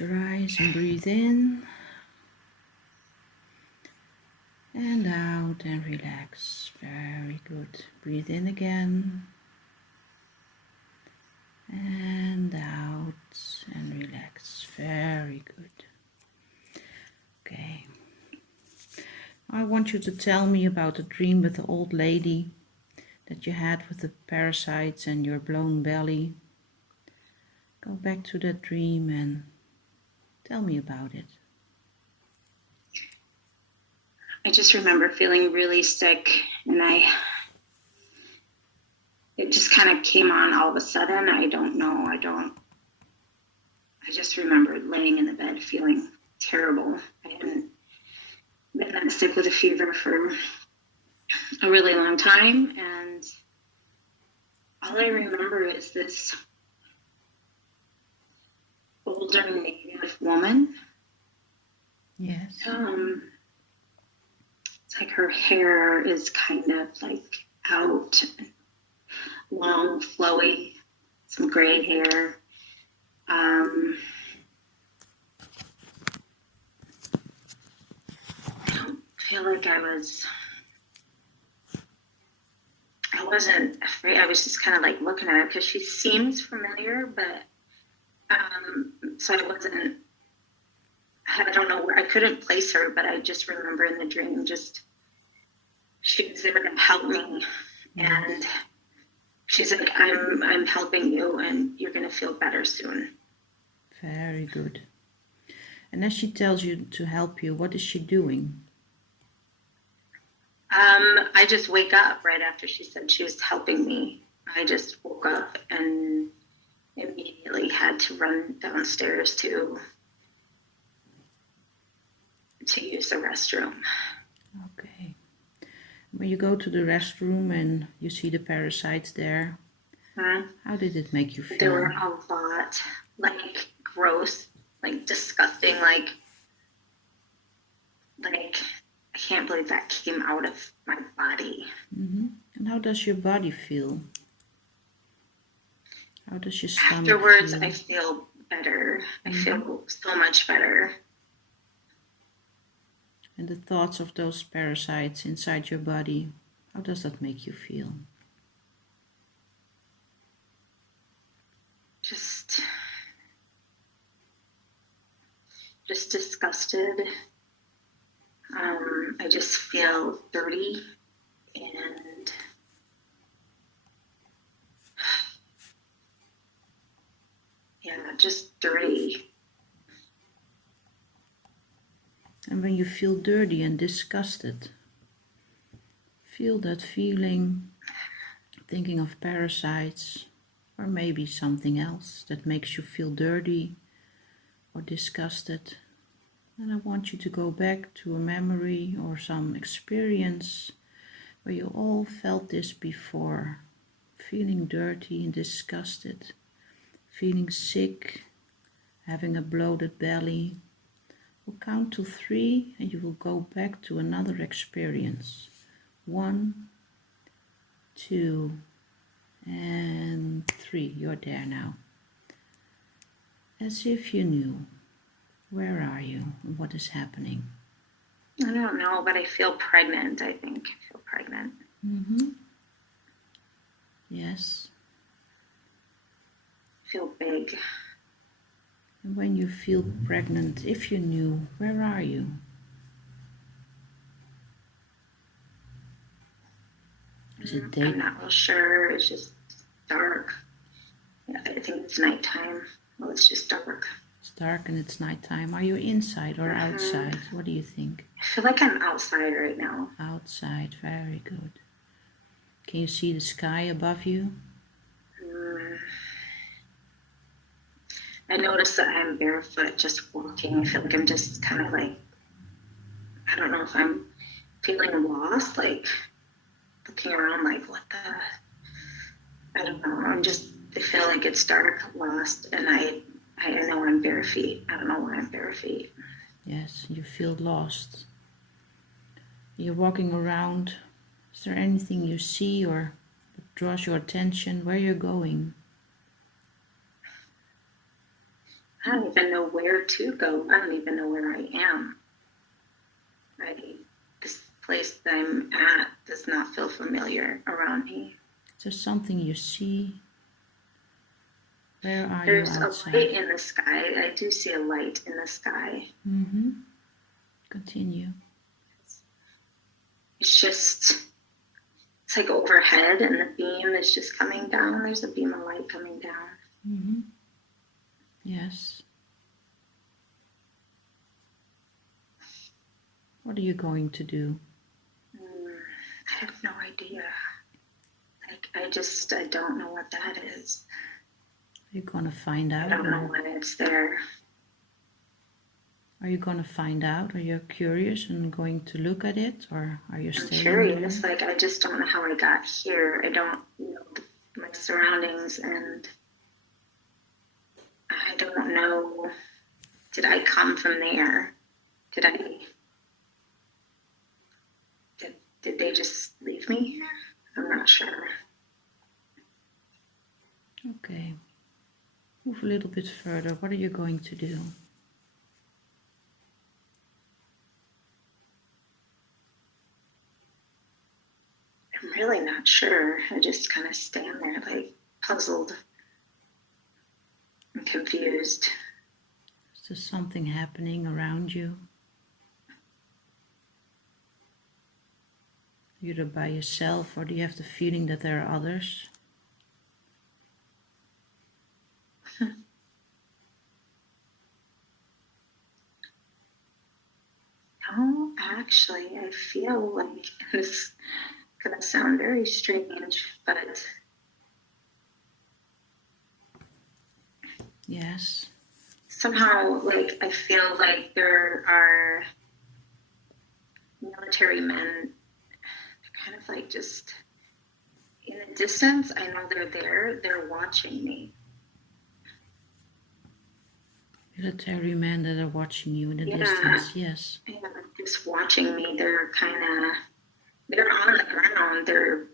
Close your eyes and breathe in and out and relax. Very good. Breathe in again and out and relax. Very good. Okay. I want you to tell me about the dream with the old lady that you had with the parasites and your blown belly. Go back to that dream and tell me about it. I just remember feeling really sick, and it just kind of came on all of a sudden. I don't know. I just remember laying in the bed feeling terrible. I hadn't been that sick with a fever for a really long time, and all I remember is this older Native woman. Yes. It's like her hair is kind of like out, long, flowy, some gray hair. I don't feel like I wasn't afraid. I was just kind of like looking at her because she seems familiar, but so I don't know where, I couldn't place her, but I just remember in the dream, she was there to help me. And she's like, I'm helping you and you're going to feel better soon. Very good. And as she tells you to help you, what is she doing? I just wake up right after she said she was helping me. I just woke up and immediately had to run downstairs to use the restroom. Okay. When you go to the restroom and you see the parasites there, how did it make you feel? There were a lot, like gross, like disgusting, like I can't believe that came out of my body. Mm-hmm. And how does your body feel? How does your stomach Afterwards, feel? I feel better. I feel so much better. And the thoughts of those parasites inside your body, how does that make you feel? Just disgusted. I just feel dirty and just dirty. And when you feel dirty and disgusted, feel that feeling, thinking of parasites, or maybe something else that makes you feel dirty or disgusted. And I want you to go back to a memory or some experience where you all felt this before, feeling dirty and disgusted, feeling sick, having a bloated belly. We'll count to 3 and you will go back to another experience. 1, 2, and 3. You're there now. As if you knew. Where are you and what is happening? I don't know, but I feel pregnant, I think. I feel pregnant. Mm-hmm. Yes. I feel big. And when you feel pregnant, if you knew, where are you? Is it day? I'm not real sure. It's just dark. I think it's nighttime. Well, it's just dark. It's dark and it's nighttime. Are you inside or outside? What do you think? I feel like I'm outside right now. Outside, very good. Can you see the sky above you? I notice that I'm barefoot just walking. I feel like I'm just kind of like, I don't know if I'm feeling lost, like looking around like, what the, I don't know. I feel like it's dark, lost, and I know I'm bare feet. I don't know why I'm bare feet. Yes, you feel lost. You're walking around. Is there anything you see or that draws your attention? Where you're going? I don't even know where to go. I don't even know where I am. This place that I'm at does not feel familiar around me. Is there something you see? Where are you There's a outside? light in the sky. I do see a light in the sky. Mm-hmm. Continue. It's like overhead and the beam is just coming down. There's a beam of light coming down. Mm-hmm. Yes. What are you going to do? I have no idea. I don't know what that is. Are you going to find out? I don't know when it's there. Are you going to find out? Are you curious and going to look at it? Or are you staying curious. there? Like, I just don't know how I got here. I don't know my surroundings, and I don't know. Did I come from there? Did they just leave me here? I'm not sure. Okay. Move a little bit further. What are you going to do? I'm really not sure. I just kind of stand there, like, puzzled and confused. Is there something happening around you? You're by yourself, or do you have the feeling that there are others? No, actually, I feel like this is going to sound very strange, but Yes. somehow, like, I feel like there are military men kind of like just in the distance. I know they're there. They're watching me. Military men that are watching you in the distance, yes. Yeah, just watching me. They're on the ground. They're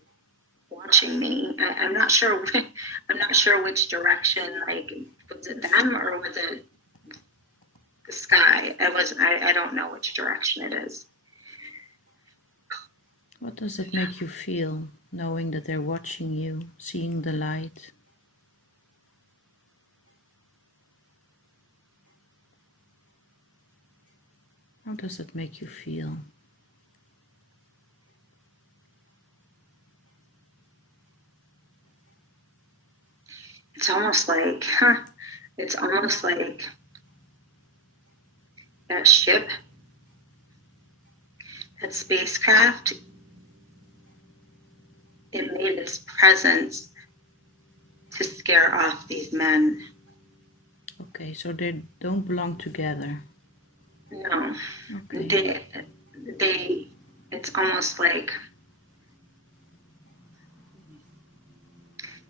watching me. I'm not sure. I'm not sure which direction. Like, was it them or was it the sky? I don't know which direction it is. What does it make you feel, knowing that they're watching you, seeing the light? How does it make you feel? It's almost like, that ship, that spacecraft, it made its presence to scare off these men. Okay, so they don't belong together. No. Okay. It's almost like,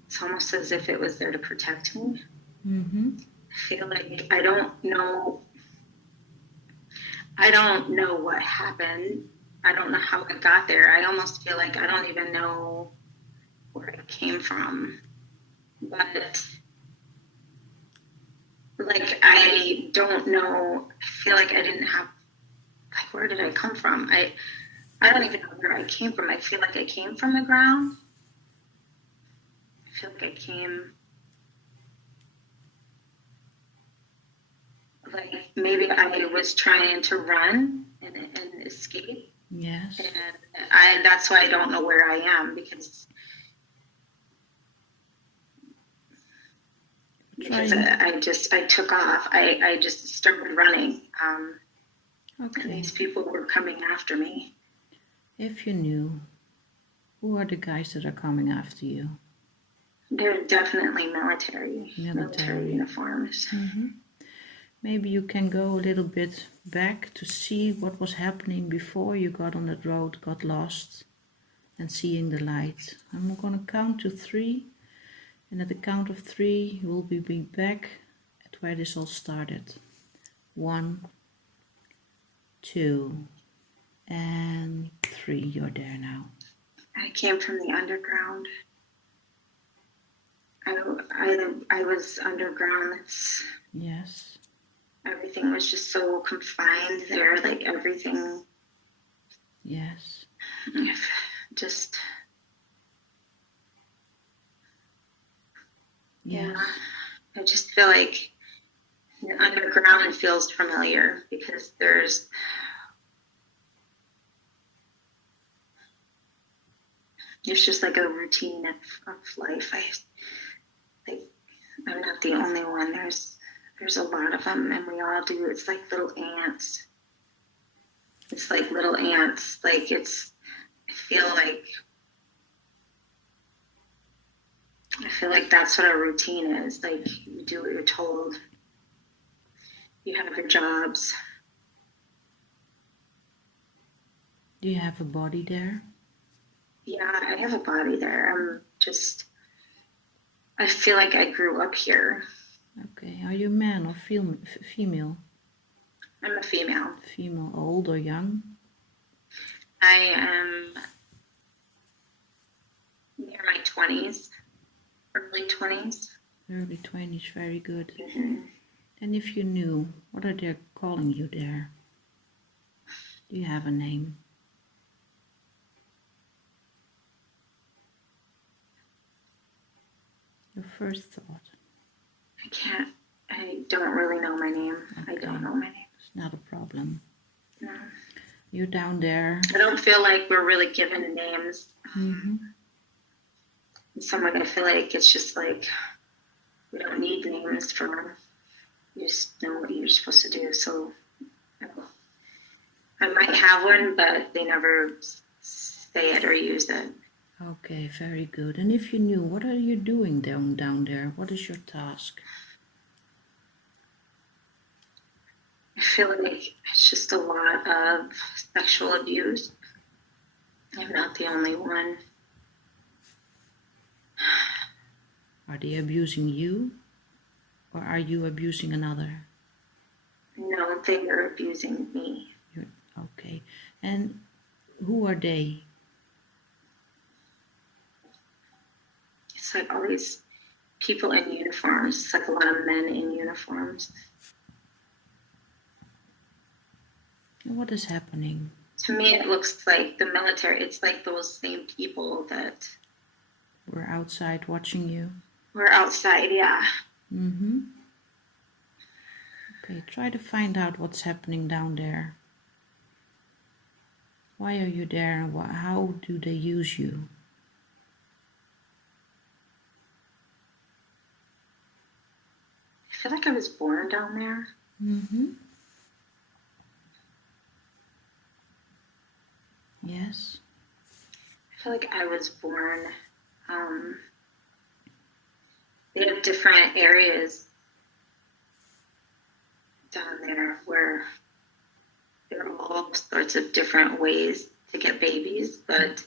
it's almost as if it was there to protect me. Mm-hmm. I feel like I don't know what happened. I don't know how I got there. I almost feel like I don't even know where I came from. But like, I don't know. I feel like I didn't have, like, where did I come from? I don't even know where I came from. I feel like I came from the ground. I feel like I came, like, maybe I was trying to run and escape. Yes. And that's why I don't know where I am, because I took off. I just started running. Okay. And these people were coming after me. If you knew, who are the guys that are coming after you? They're definitely military uniforms. Mm-hmm. Maybe you can go a little bit back to see what was happening before you got on that road, got lost, and seeing the light. I'm going to count to 3, and at the count of 3 you will be back at where this all started. 1, 2, and 3. You're there now. I came from the underground. I was underground. Yes. Everything was just so confined there, like everything. Yes. Just. Yes. Yeah. I just feel like the underground feels familiar because there's just like a routine of life. I'm not the only one. There's a lot of them, and we all do. It's like little ants. It's like little ants. Like I feel like that's what our routine is. Like you do what you're told. You have your jobs. Do you have a body there? Yeah, I have a body there. I feel like I grew up here. Okay. Are you man or female? I'm a female. Female, old or young? I am near my 20s, early 20s. Early 20s, very good. Mm-hmm. And if you knew, what are they calling you there? Do you have a name? Your first thought? I don't really know my name. Okay. I don't know my name. It's not a problem. No. You're down there. I don't feel like we're really given names. Mm-hmm. I feel like it's just like we don't need names you just know what you're supposed to do. So I might have one, but they never say it or use it. Okay, very good. And if you knew, what are you doing down there? What is your task? I feel like it's just a lot of sexual abuse. I'm not the only one. Are they abusing you? Or are you abusing another? No, they are abusing me. Okay. And who are they? It's like all these people in uniforms. It's like a lot of men in uniforms. What is happening? To me, it looks like the military. It's like those same people that were outside watching you. We're outside, yeah. Mm-hmm. Okay, try to find out what's happening down there. Why are you there and how do they use you? I feel like I was born down there. Mm-hmm. Yes. I feel like I was born. They have different areas down there where there are all sorts of different ways to get babies, but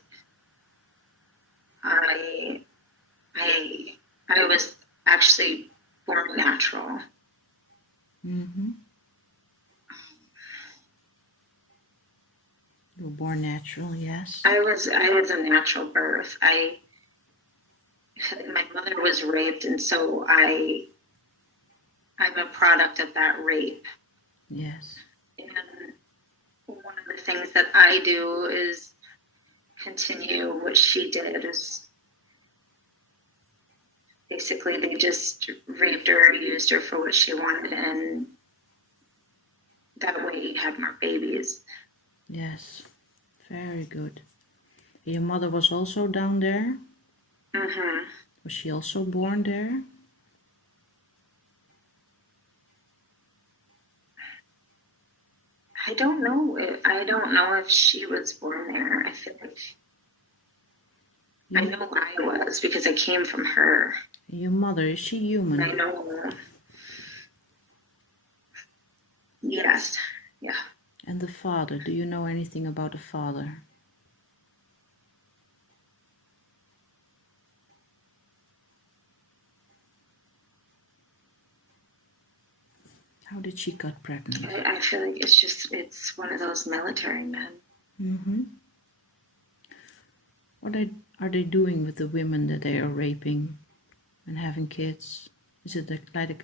I was actually born natural. Mm-hmm. You were born natural, yes. I was a natural birth. My mother was raped, and so I'm a product of that rape. Yes. And one of the things that I do is continue what she did. Is basically they just raped her, used her for what she wanted, and that way you had more babies. Yes, very good. Your mother was also down there? Mm-hmm. Was she also born there? I don't know if she was born there. I feel like I know I was because I came from her. Your mother, is she human? I know. Yes. Yeah. And the father, do you know anything about the father? How did she get pregnant? I feel like it's one of those military men. Mm-hmm. What are they doing with the women that they are raping and having kids? Is it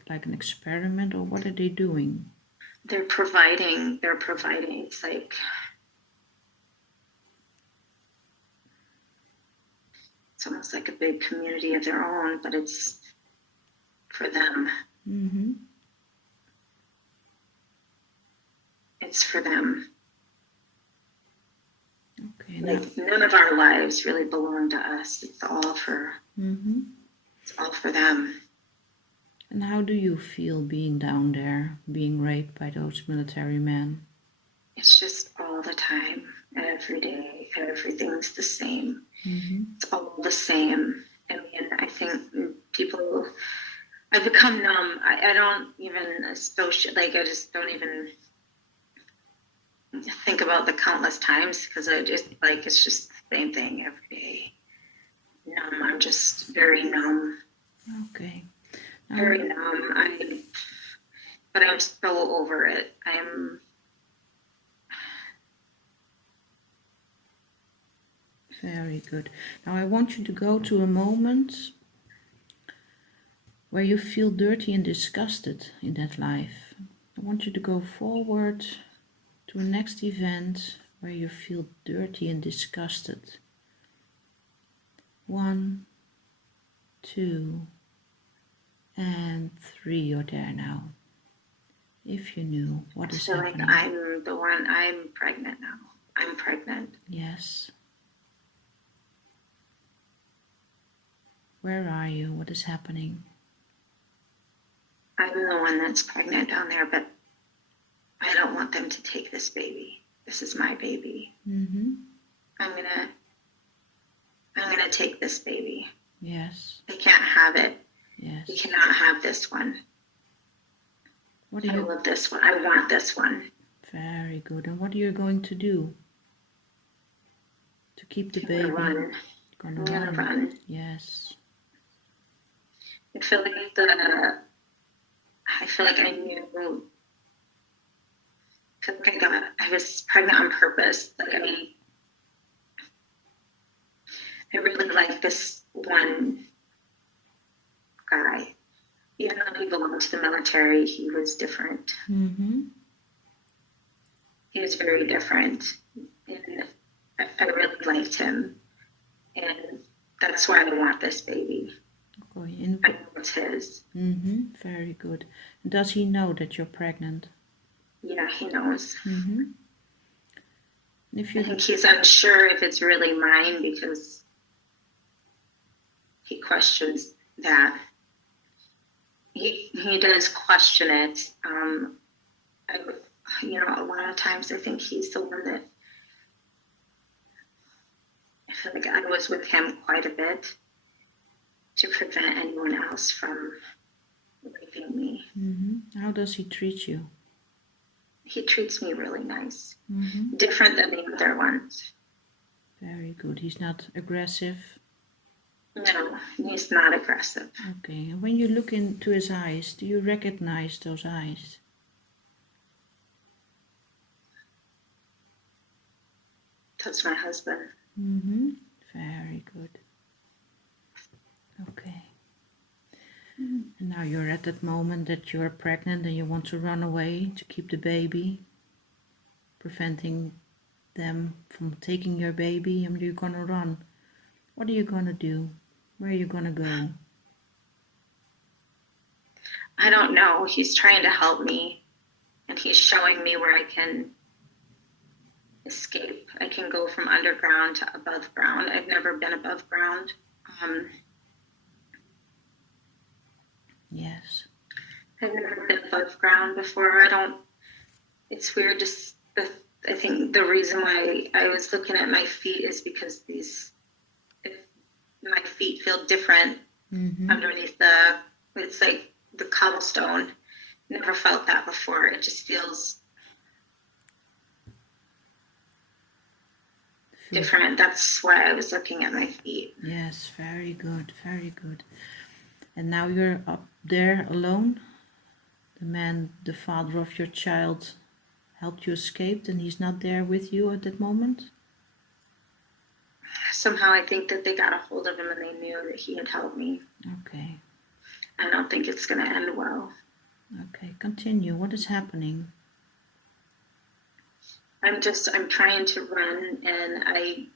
like an experiment, or what are they doing? They're providing. It's like it's almost like a big community of their own, but it's for them. Mm-hmm. It's for them. Okay. Like, none of our lives really belong to us. It's all for them. And how do you feel being down there, being raped by those military men? It's just all the time, every day, everything's the same. Mm-hmm. It's all the same. I mean, I think I've become numb. I don't even associate, like, I just don't even think about the countless times, because I just, like, it's just the same thing every day. Numb. I'm just very numb. Okay. Very numb. But I'm so over it. Very good. Now I want you to go to a moment where you feel dirty and disgusted in that life. I want you to go forward to a next event where you feel dirty and disgusted. 1, 2, and 3. You're there now. If you knew what is happening. I feel like I'm the one. I'm pregnant now. I'm pregnant. Yes. Where are you? What is happening? I'm the one that's pregnant down there, but I don't want them to take this baby. This is my baby. Mm-hmm. I'm gonna take this baby. Yes. They can't have it. Yes. You cannot have this one. I love this one. I want this one. Very good. And what are you going to do to keep the baby? I'm gonna run. Yes. I feel like I knew. I was pregnant on purpose. Like, I really like this one guy. Even though he belonged to the military, he was different. Mm-hmm. He was very different. And I really liked him. And that's why I want this baby. Okay. I know it's his. Mm-hmm. Very good. Does he know that you're pregnant? Yeah, he knows. Mm-hmm. I think he's unsure if it's really mine, because he questions that. He does question it. A lot of times I think he's the one that, I feel like I was with him quite a bit to prevent anyone else from raping me. Mm-hmm. How does he treat you? He treats me really nice. Mm-hmm. Different than the other ones. Very good. He's not aggressive? No, he's not aggressive. Okay. And when you look into his eyes, do you recognize those eyes? That's my husband. Mm-hmm. Very good. Okay. And now you're at that moment that you're pregnant and you want to run away to keep the baby, preventing them from taking your baby, and you're gonna run. What are you gonna do? Where are you gonna go? I don't know. He's trying to help me, and he's showing me where I can escape. I can go from underground to above ground. I've never been above ground. Yes. I've never been above ground before. It's weird. I think the reason why I was looking at my feet is because my feet feel different underneath it's like the cobblestone. Never felt that before. It just feels different. That's why I was looking at my feet. Yes, very good, very good. And now you're up there alone? The father of your child, helped you escape, and he's not there with you at that moment? Somehow I think that they got a hold of him and they knew that he had helped me. Okay, I don't think it's going to end well. Okay, continue. What is happening? I'm trying to run, and I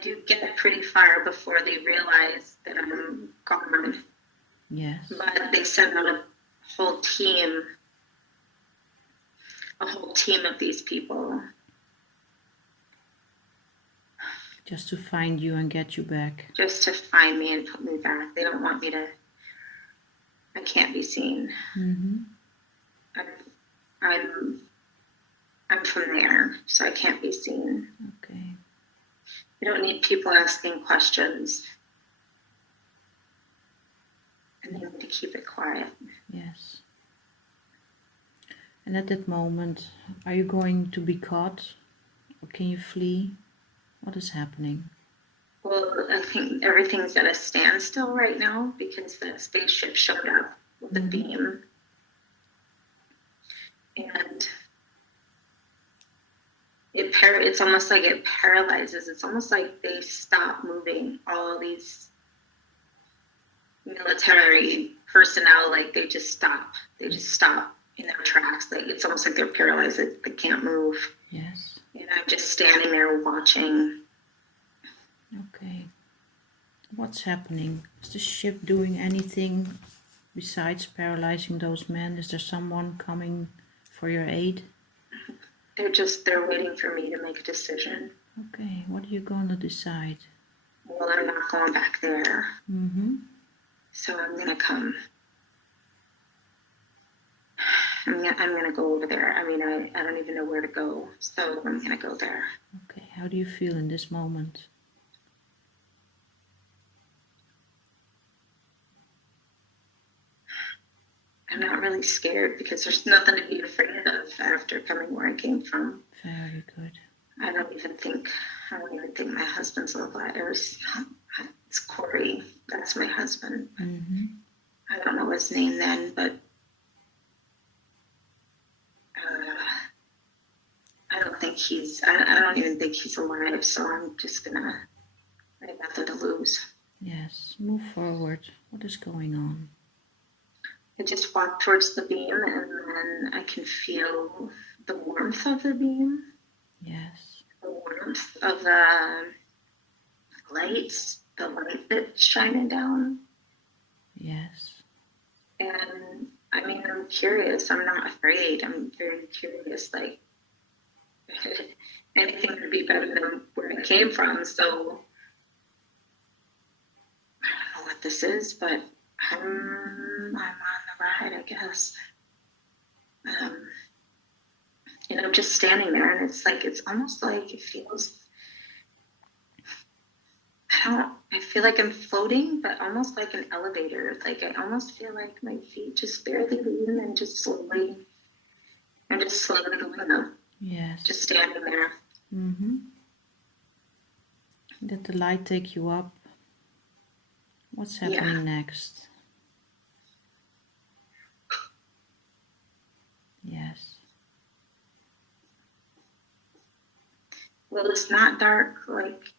do get pretty far before they realize that I'm gone. Yes. But they send out a whole team of these people. Just to find you and get you back. Just to find me and put me back. They don't want me to, I can't be seen. Mm-hmm. I'm from there, so I can't be seen. Okay. You don't need people asking questions. And they need to keep it quiet. Yes. And at that moment, are you going to be caught? Or can you flee? What is happening? Well, I think everything's at a standstill right now because that spaceship showed up with the beam. And it's almost like it paralyzes. It's almost like they stop moving. All these military personnel, like they just stop. They just stop in their tracks. Like it's almost like they're paralyzed. They can't move. Yes. And I'm just standing there watching. Okay. What's happening? Is the ship doing anything besides paralyzing those men? Is there someone coming for your aid? They're waiting for me to make a decision. Okay, what are you going to decide? Well, I'm not going back there. Mm-hmm. So I'm going to come. I'm gonna go over there. I mean, I don't even know where to go. So I'm going to go there. Okay, how do you feel in this moment? I'm not really scared because there's nothing to be afraid of after coming where I came from. Very good. I don't even think my husband's alive. It's Corey. That's my husband. Mm-hmm. I don't know his name then, but I don't even think he's alive. So I'm just gonna, I have nothing to lose. Yes, move forward. What is going on? I just walk towards the beam and then I can feel the warmth of the beam. Yes. The warmth of the lights, the light that's shining down. Yes. And I mean, I'm curious. I'm not afraid. I'm very curious. Like, anything would be better than where I came from. So, I don't know what this is, but I'm on the ride, I guess. I'm just standing there, and it's almost like it feels. I feel like I'm floating, but almost like an elevator. Like I almost feel like my feet just barely leave and I'm just slowly going up. Yes. Just standing there. Mm-hmm. Did the light take you up? What's happening next? Yes. Well, it's not dark like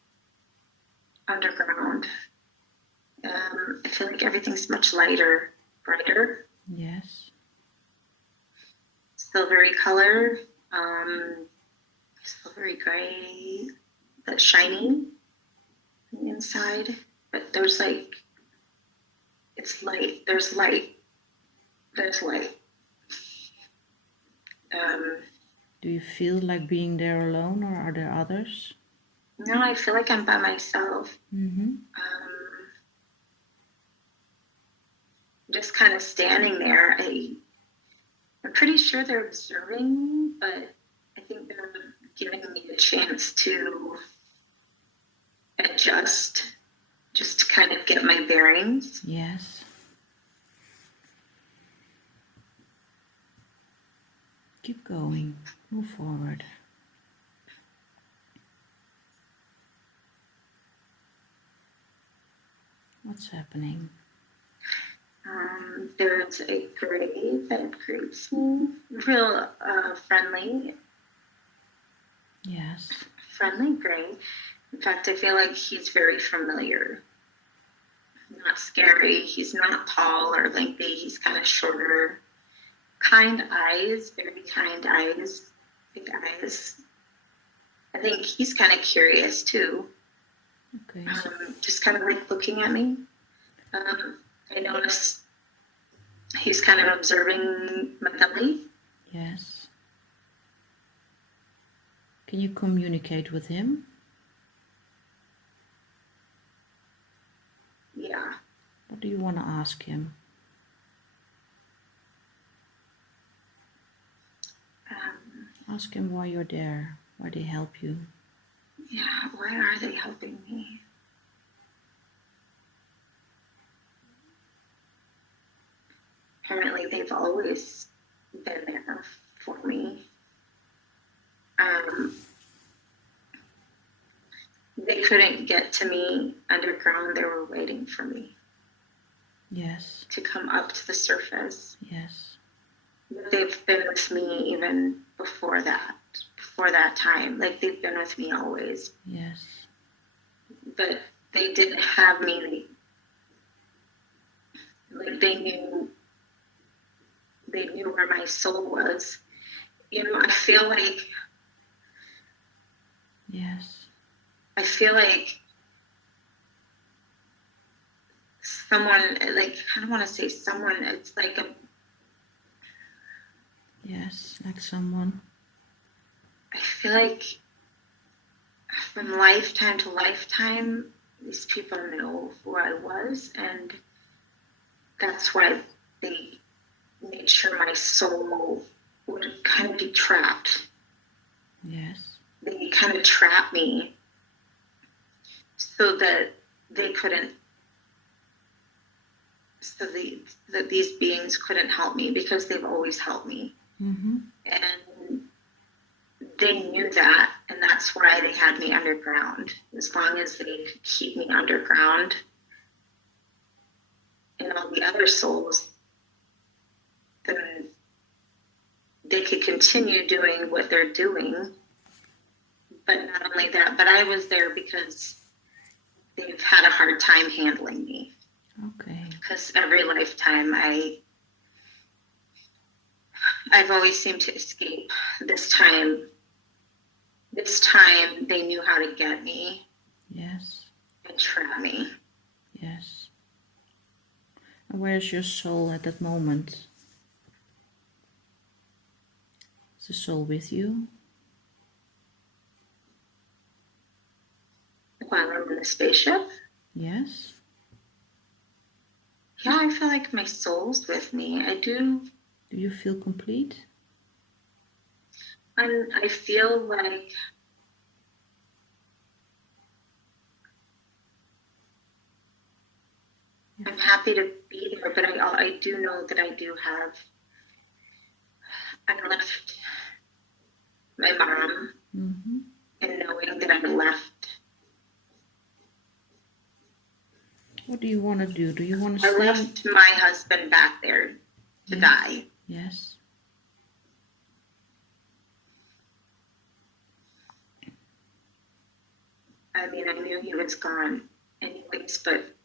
underground. I feel like everything's much lighter, brighter. Yes. Silvery color, silvery gray, that's shining on the inside. But there's it's light. There's light. There's light. Do you feel like being there alone, or are there others? No, I feel like I'm by myself. Mm-hmm. Just kind of standing there. I'm pretty sure they're observing me, but I think they're giving me a chance to adjust, just to kind of get my bearings. Yes. Keep going. Move forward. What's happening? There's a gray that greets me, real friendly. Yes. Friendly gray. In fact, I feel like he's very familiar. not scary. He's not tall or lengthy. He's kind of shorter. Kind eyes, very kind eyes, big eyes. I think he's kind of curious too. Okay. Just kind of like looking at me. I noticed he's kind of observing my belly. Yes. Can you communicate with him? Yeah. What do you want to ask him? Ask him why you're there, why they help you. Yeah, why are they helping me? Apparently they've always been there for me. They couldn't get to me underground. They were waiting for me. Yes. To come up to the surface. Yes. But they've been with me even before that time. Like, they've been with me always. Yes. But they didn't have me, like, they knew where my soul was. You know, I feel like someone, like, I don't want to say someone, it's like Yes, like someone. I feel like from lifetime to lifetime, these people know who I was, and that's why they made sure my soul would kind of be trapped. Yes. They kind of trapped me so that they couldn't, that these beings couldn't help me, because they've always helped me. Mm-hmm. And they knew that, and that's why they had me underground. As long as they could keep me underground, and all the other souls, then they could continue doing what they're doing. But not only that, but I was there because they've had a hard time handling me. Okay. Because every lifetime I've always seemed to escape. This time they knew how to get me. Yes. And trap me. Yes. And where's your soul at that moment? Is the soul with you? While I'm in the spaceship? Yes. Yeah, I feel like my soul's with me. I do. Do you feel complete? I feel like I'm happy to be there, but I do know that I left my mom, Mm-hmm. and knowing that I left. What do you want to do? Do you want to I stay? left my husband back there to die. Yes. I mean, I knew he was gone anyways, but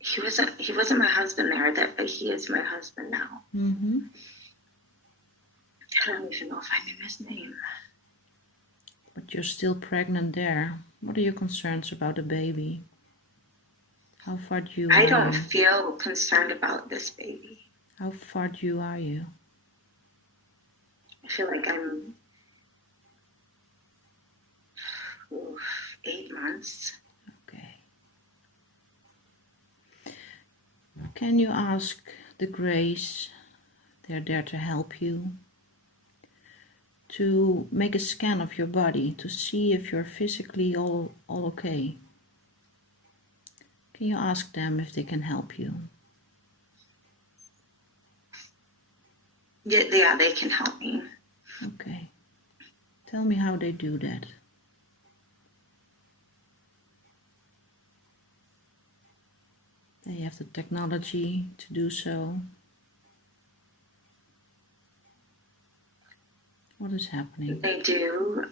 he wasn't my husband there. But he is my husband now. Mm-hmm. I don't even know if I knew his name. But you're still pregnant there. What are your concerns about the baby? How far due are you? I don't feel concerned about this baby. How far due are you? I feel like I'm 8 months. Okay. Can you ask the Grace, they're there to help you, to make a scan of your body to see if you're physically all okay? Can you ask them if they can help you? Yeah, they can help me. Okay. Tell me how they do that. They have the technology to do so. What is happening? They do.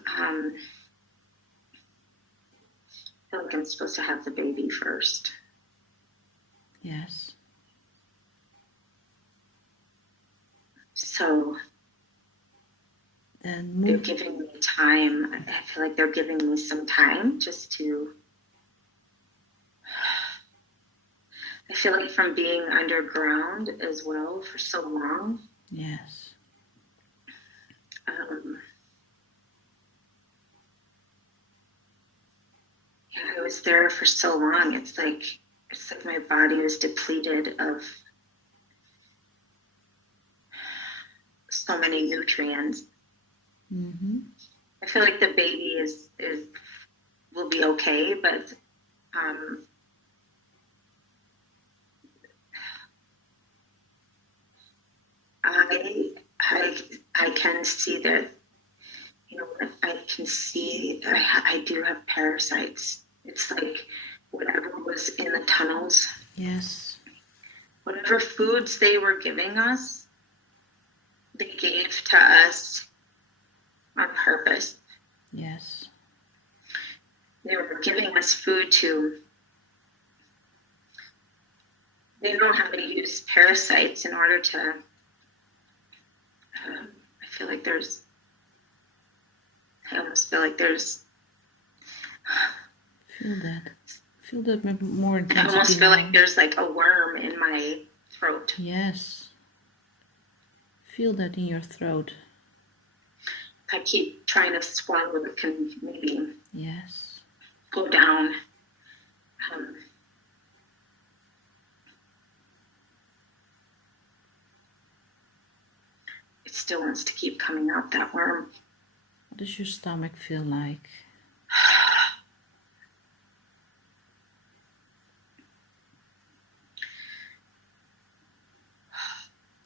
feel like I'm supposed to have the baby first. Yes. So Then they're move. giving me time. I feel like they're giving me some time just to, I feel like from being underground as well for so long. Yes. Yeah, I was there for so long. It's like my body was depleted of so many nutrients. Mm-hmm. I feel like the baby will be okay, but I can see that, you know, I can see that I do have parasites. It's like whatever was in the tunnels, Yes. whatever foods they were giving us, they gave to us on purpose. Yes. They were giving us food they know how to use parasites in order to, I feel like I almost feel like there's, Feel that. Feel that with more I intensity almost feel now. like there's like a worm in my throat. Yes. Feel that in your throat. I keep trying to swallow, it can maybe Yes. go down. It still wants to keep coming out, that worm. What does your stomach feel like?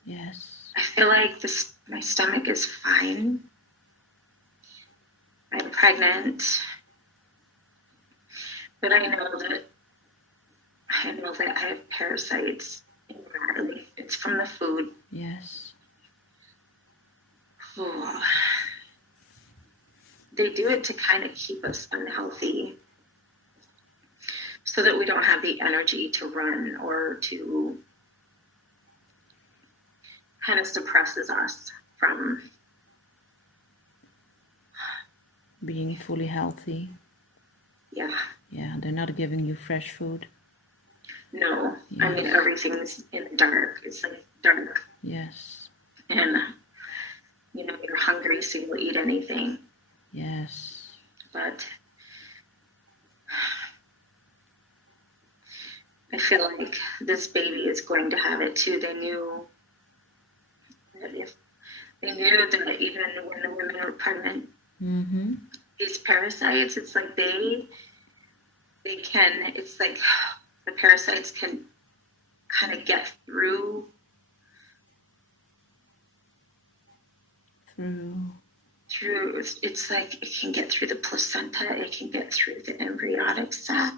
Yes. I feel like my stomach is fine. I'm pregnant, but I know that I have parasites in my belly. It's from the food. Yes. Oh. They do it to kind of keep us unhealthy so that we don't have the energy to run, or to kind of suppresses us from Being fully healthy. Yeah. Yeah, they're not giving you fresh food. No. Yes. I mean, everything's in the dark. It's like dark. Yes. And, you know, you're hungry, so you'll eat anything. Yes. But I feel like this baby is going to have it too. They knew that even when the women were pregnant, Mm-hmm. these parasites, it's like it's like the parasites can kind of get through it's like it can get through the placenta, it can get through the embryonic sac,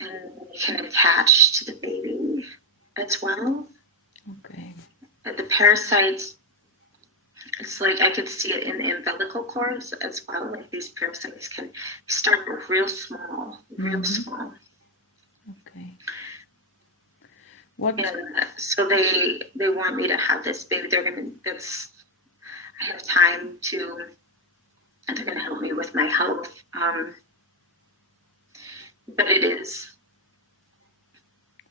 and it can attach to the baby as well. Okay. The parasites, it's like I could see it in the umbilical cords as well. Like these parasites can start real small, small. Okay. What? And so they want me to have this baby. I have time to, and they're going to help me with my health. But it is.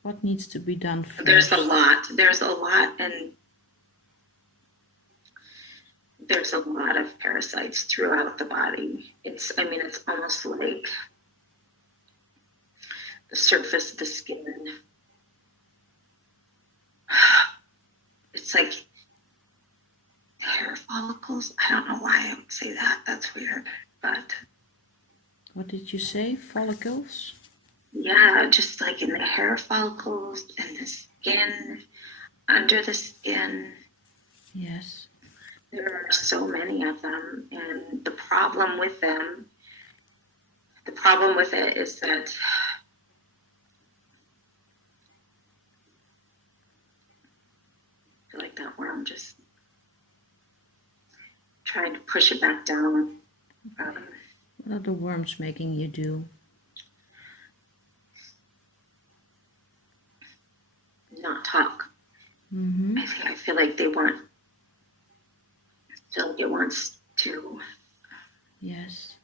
What needs to be done first? There's a lot, and there's a lot of parasites throughout the body. It's almost like the surface of the skin. It's like hair follicles. I don't know why I would say that. That's weird. But what did you say? Follicles? Yeah, just like in the hair follicles and the skin, under the skin. Yes. There are so many of them, and the problem with it is that I feel like that worm just trying to push it back down. What are the worms making you do? Not talk. Mm-hmm. I feel like it wants to Yes.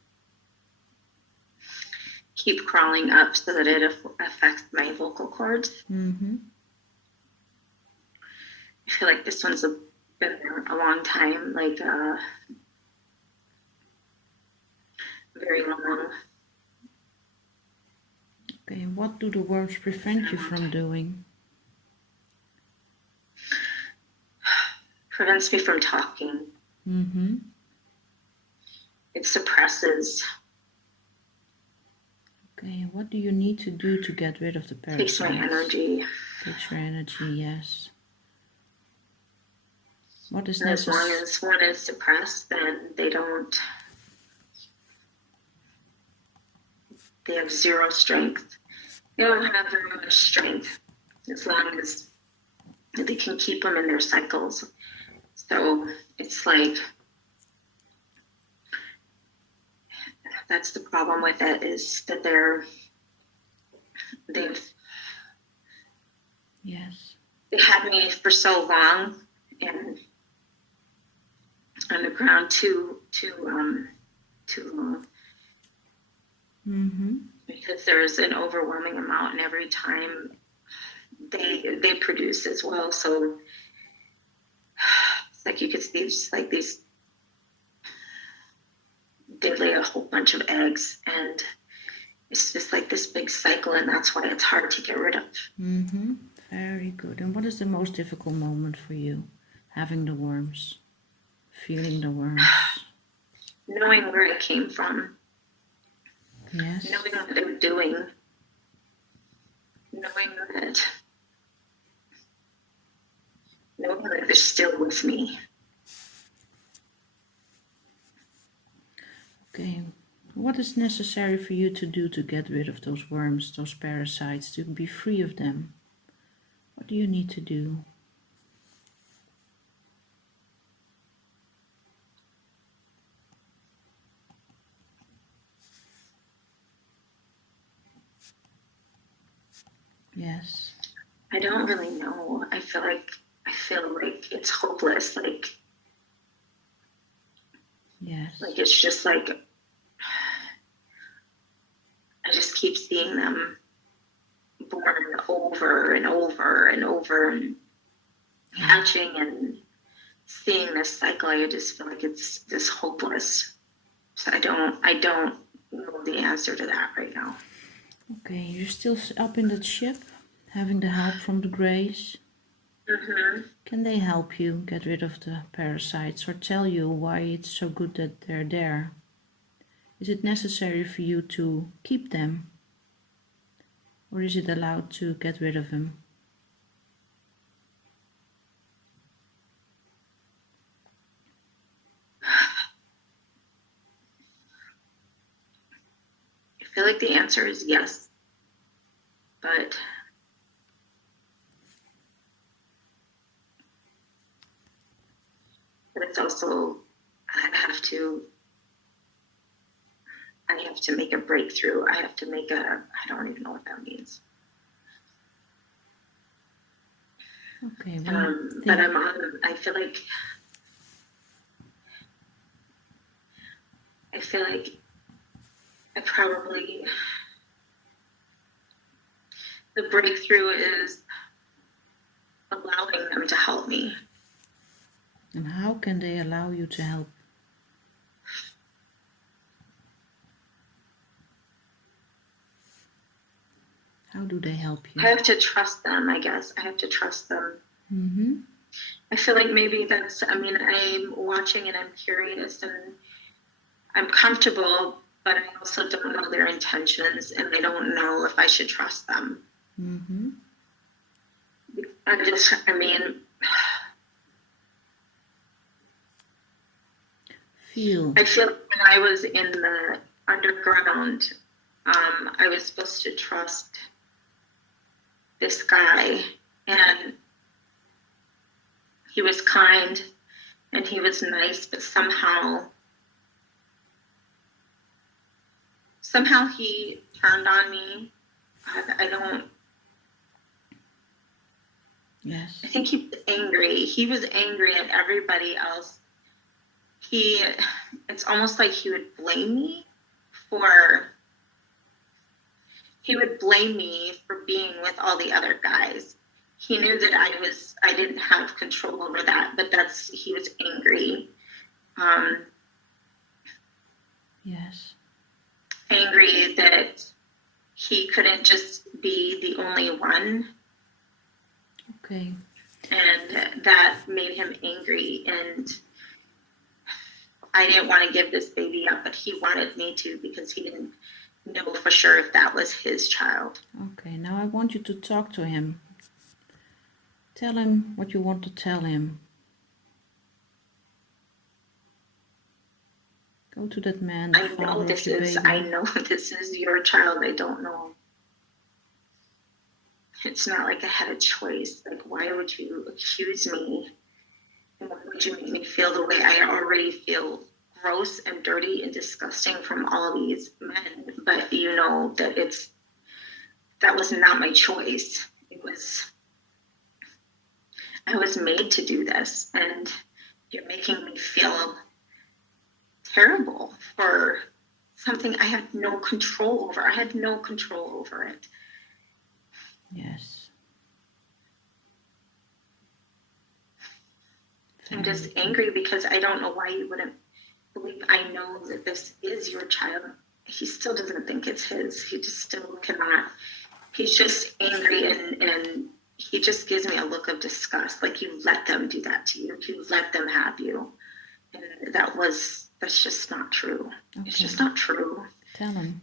keep crawling up so that it affects my vocal cords. Mm-hmm. I feel like this one's been there a long time, like very long. Okay, what do the worms prevent you from doing? Prevents me from talking. Mm-hmm. It suppresses. Okay, what do you need to do to get rid of the parasites? Takes my energy. Takes your energy, yes. What is As long as one is suppressed, then they have zero strength. They don't have very much strength as long as they can keep them in their cycles. So it's like, that's the problem with it, is that Yes. they had me for so long and on the ground too long. Mm-hmm. Because there's an overwhelming amount, and every time they produce as well. So it's like you could see just like these, they lay a whole bunch of eggs, and it's just like this big cycle, and that's why it's hard to get rid of. Mm-hmm. Very good. And what is the most difficult moment for you? Having the worms, feeling the worms. Knowing where it came from. Yes. Knowing what they're doing. Knowing that they're still with me. Okay. What is necessary for you to do to get rid of those worms, those parasites, to be free of them? What do you need to do? Yes. I don't really know. I feel like it's hopeless. Yes. Like it's just like I just keep seeing them born over and over and over, and hatching and seeing this cycle. I just feel like it's just hopeless. So I don't know the answer to that right now. Okay, you're still up in that ship, having the help from the Greys. Mm-hmm. Can they help you get rid of the parasites or tell you why it's so good that they're there? Is it necessary for you to keep them? Or is it allowed to get rid of them? I feel like the answer is yes, but it's also I have to make a breakthrough. I have to make I don't even know what that means. Okay. But I feel like I probably, the breakthrough is allowing them to help me. And how can they allow you to help? How do they help you? I have to trust them, I guess. I have to trust them. Mm-hmm. I feel like maybe I'm watching and I'm curious and I'm comfortable, but I also don't know their intentions, and I don't know if I should trust them. Mm-hmm. I feel like when I was in the underground, I was supposed to trust this guy, and he was kind and he was nice, but somehow somehow he turned on me. I don't. Yes. I think he was angry. He was angry at everybody else. It's almost like he would blame me for being with all the other guys. He knew that I didn't have control over that, but he was angry. Yes. Angry that he couldn't just be the only one. Okay. And that made him angry, and I didn't want to give this baby up, but he wanted me to because he didn't know for sure if that was his child. Okay, now I want you to talk to him. Tell him what you want to tell him. Go to that man, the father of your baby. I know this is your child. I don't know. It's not like I had a choice. Like, why would you accuse me? And why would you make me feel the way I already feel, gross and dirty and disgusting from all these men? But you know that that was not my choice. I was made to do this, and you're making me feel terrible for something I had no control over. I had no control over it. Yes. I'm just angry because I don't know why you wouldn't believe. I know that this is your child. He still doesn't think it's his. He just still cannot. He's just angry, and he just gives me a look of disgust. Like, you let them do that to you. You let them have you. And that's just not true. Okay. It's just not true. Tell him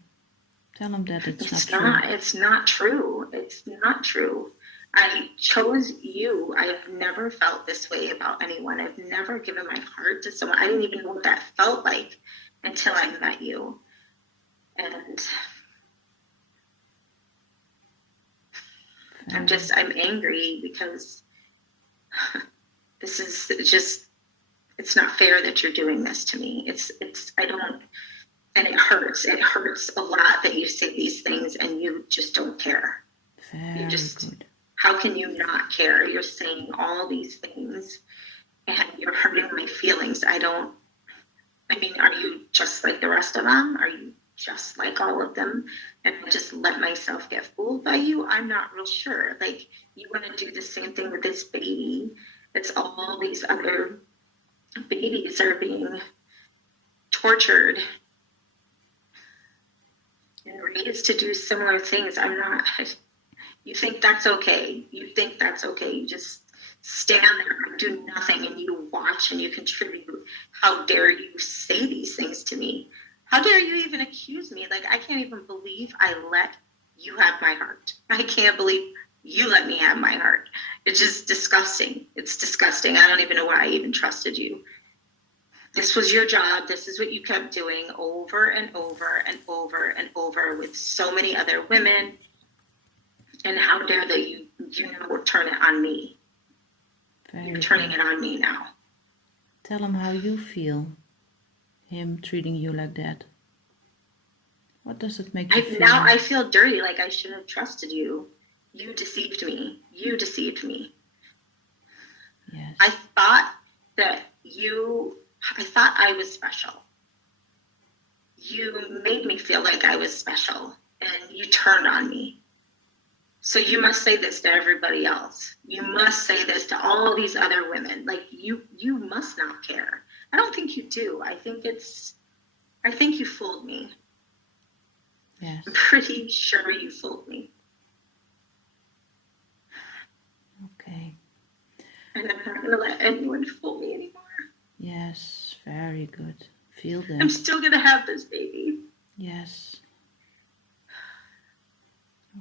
that it's not true. It's not true. It's not true. I chose you. I've never felt this way about anyone. I've never given my heart to someone. I didn't even know what that felt like until I met you. And I'm angry because this is just, it's not fair that you're doing this to me. And it hurts. It hurts a lot that you say these things and you just don't care. Very good. How can you not care? You're saying all these things and you're hurting my feelings. Are you just like the rest of them? Are you just like all of them? And I just let myself get fooled by you? I'm not real sure. Like, you want to do the same thing with this baby. It's all these other babies are being tortured and raised to do similar things. You think that's okay. You just stand there and do nothing, and you watch and you contribute. How dare you say these things to me? How dare you even accuse me? Like, I can't even believe I let you have my heart. I can't believe you let me have my heart. It's just disgusting. It's disgusting. I don't even know why I even trusted you. This was your job. This is what you kept doing over and over and over and over with so many other women. And how dare you turn it on me? You're turning it on me now. Tell him how you feel, him treating you like that. What does it make you feel? Now I feel dirty, like I shouldn't have trusted you. You deceived me. Yes. I thought I was special. You made me feel like I was special, and you turned on me. So you must say this to everybody else. You must say this to all these other women. Like, you must not care. I don't think you do. I think you fooled me. Yes. I'm pretty sure you fooled me. Okay. And I'm not going to let anyone fool me anymore. Yes, very good. Feel that. I'm still going to have this baby. Yes.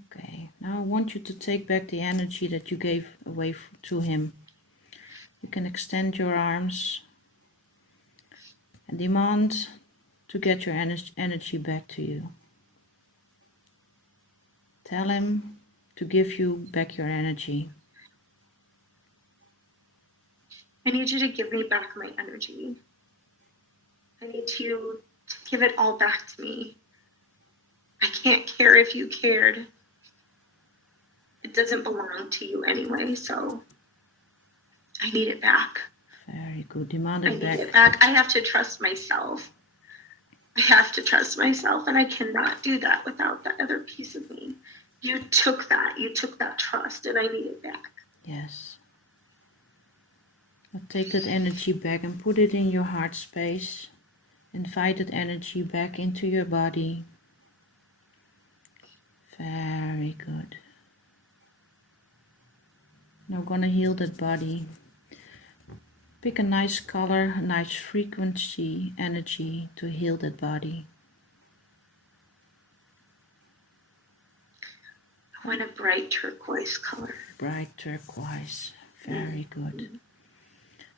Okay. Now I want you to take back the energy that you gave away to him. You can extend your arms and demand to get your energy back to you. Tell him to give you back your energy. I need you to give me back my energy. I need you to give it all back to me. I can't care if you cared. It doesn't belong to you anyway, so I need it back. Very good. Demand I it need back. it back. I have to trust myself. I have to trust myself, and I cannot do that without that other piece of me. You took that trust, and I need it back. Yes. Now take that energy back and put it in your heart space. Invite that energy back into your body. Very good. Now we're gonna heal that body. Pick a nice color, a nice frequency, energy to heal that body. I want a bright turquoise color. Bright turquoise. Very good.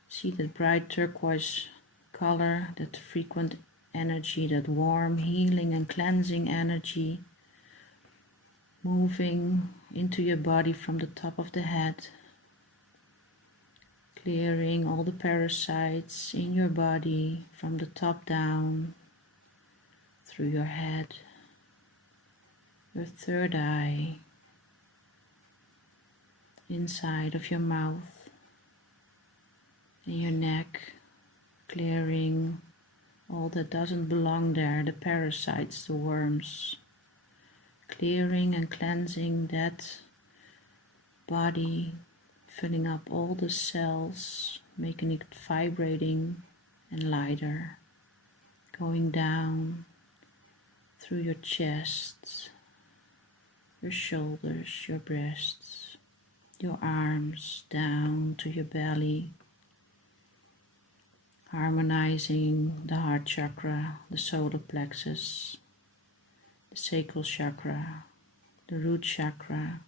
See that bright turquoise color, that frequent energy, that warm healing and cleansing energy moving into your body from the top of the head, clearing all the parasites in your body from the top down, through your head, your third eye, inside of your mouth, in your neck, clearing all that doesn't belong there, the parasites, the worms, clearing and cleansing that body, filling up all the cells, making it vibrating and lighter, going down through your chest, your shoulders, your breasts, your arms, down to your belly, harmonizing the heart chakra, the solar plexus, the sacral chakra, the root chakra,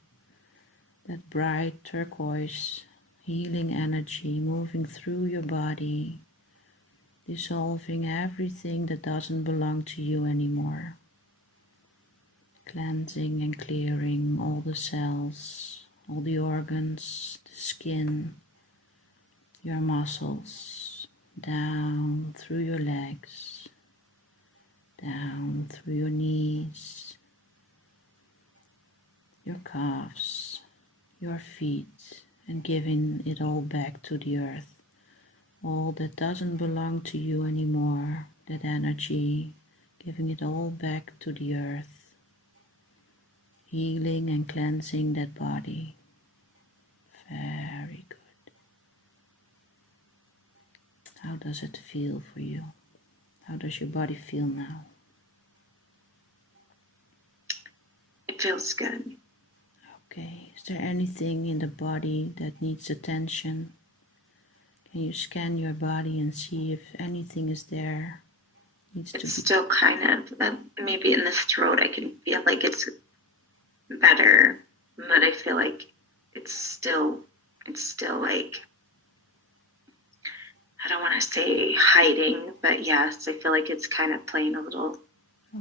that bright turquoise healing energy moving through your body, dissolving everything that doesn't belong to you anymore, cleansing and clearing all the cells, all the organs, the skin, your muscles, down through your legs, down through your knees, your calves, your feet, and giving it all back to the earth. All that doesn't belong to you anymore, that energy, giving it all back to the earth, healing and cleansing that body. Very good. How does it feel for you? How does your body feel now? It feels good. Okay, is there anything in the body that needs attention? Can you scan your body and see if anything is there? It's still kind of, maybe in the throat I can feel like it's better, but I feel like it's still like, I don't want to say hiding, but yes, I feel like it's kind of playing a little